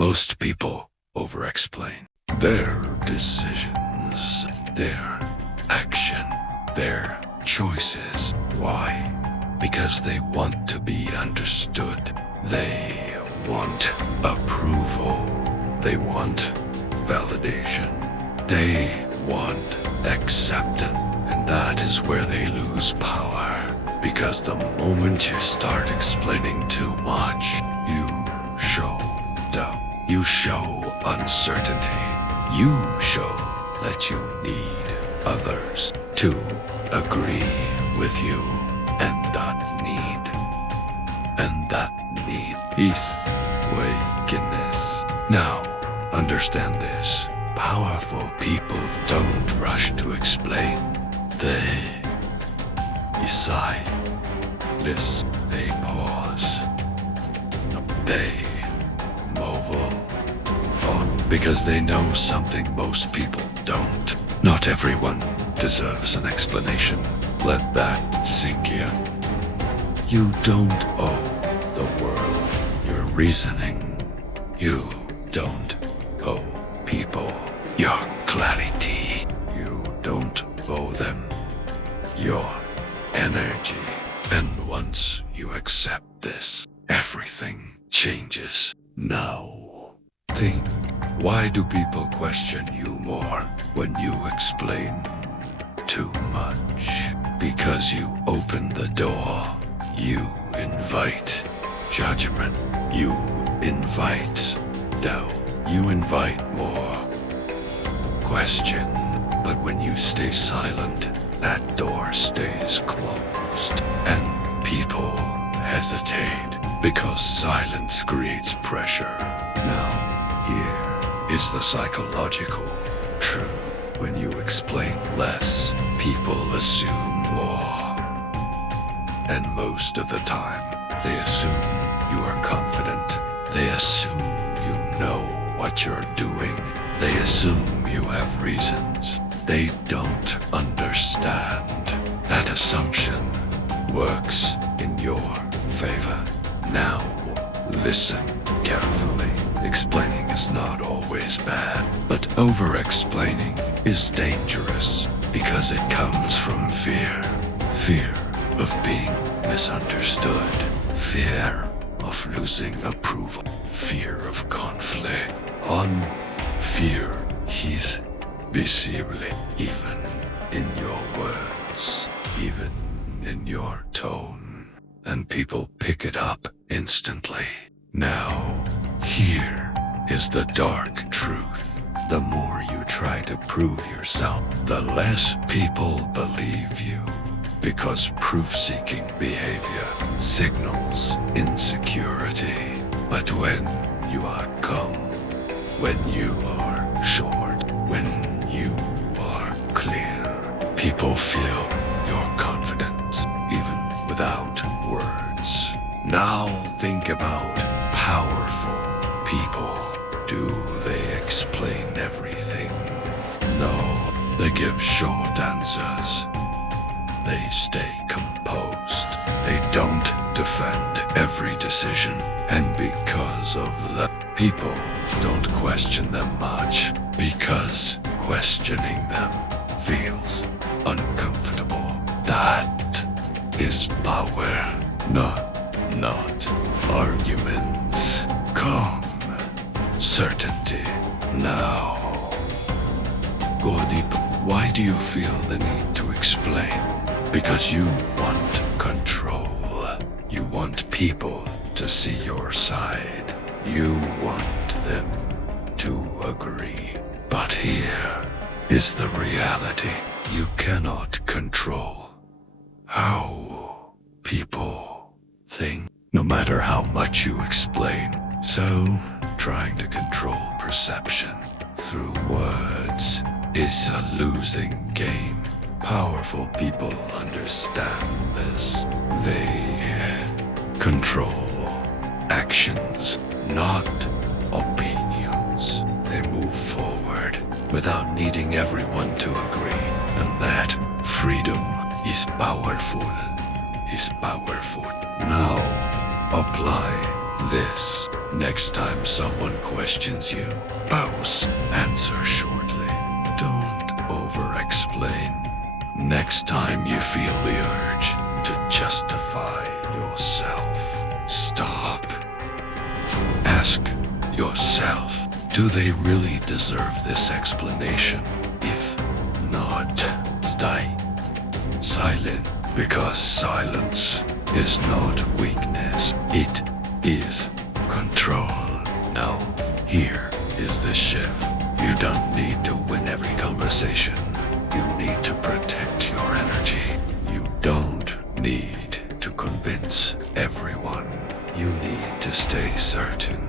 Most people over-explain their decisions, their action, their choices. Why? Because they want to be understood. They want approval. They want validation. They want acceptance. And that is where they lose power. Because the moment you start explaining too much, you show doubt. You show uncertainty. You show that you need others to agree with you. And that need is weakness. Now, understand this. Powerful people don't rush to explain. They sigh, listen, they pause, they move on, because they know something most people don't. Not everyone deserves an explanation. Let that sink in. You don't owe the world your reasoning. You don't owe people your clarity. You don't owe them your energy. And once you accept this, everything changes. Now, think, why do people question you more when you explain too much? Because you open the door. You invite judgment. You invite doubt. You invite more question. But when you stay silent, that door stays closed, and people hesitate because silence creates pressure. Now, here is the psychological truth. When you explain less, people assume more. And most of the time, they assume you are confident. They assume you know what you're doing. They assume you have reasons. They don't understand. That assumption works in your favor. Now, listen carefully. Explaining is not always bad, but over-explaining is dangerous because it comes from fear. Fear of being misunderstood. Fear of losing approval. Fear of conflict. Fear is visible even in your words, even in your tone. And people pick it up instantly. Now, here is the dark truth. The more you try to prove yourself, the less people believe you. Because proof-seeking behavior signals insecurity. But when you are calm, when you are short, when you are clear, people feel your confidence, even without words. Now think about powerful people. Do they explain everything? No, they give short answers. They stay composed. They don't defend every decision. And because of that, people don't question them much. Because questioning them feels uncomfortable. That is power, not arguments. Calm, certainty. Now, go deep. Why do you feel the need to explain? Because you want control. You want people to see your side. You want them to agree. But here is the reality. You cannot control how people think, no matter how much you explain. So, trying to control perception through words is a losing game. Powerful people understand this. They control actions, not opinions. They move forward without needing everyone to agree. And that freedom is powerful. Now, apply this Next time someone questions you, pause. Answer shortly. Don't over-explain. Next time you feel the urge to justify yourself, stop. Ask yourself, do they really deserve this explanation? If not, stay silent, because silence is not weakness. It is control. Now, here is the shift. You don't need to win every conversation. You need to protect your energy. You don't need to convince everyone. You need to stay certain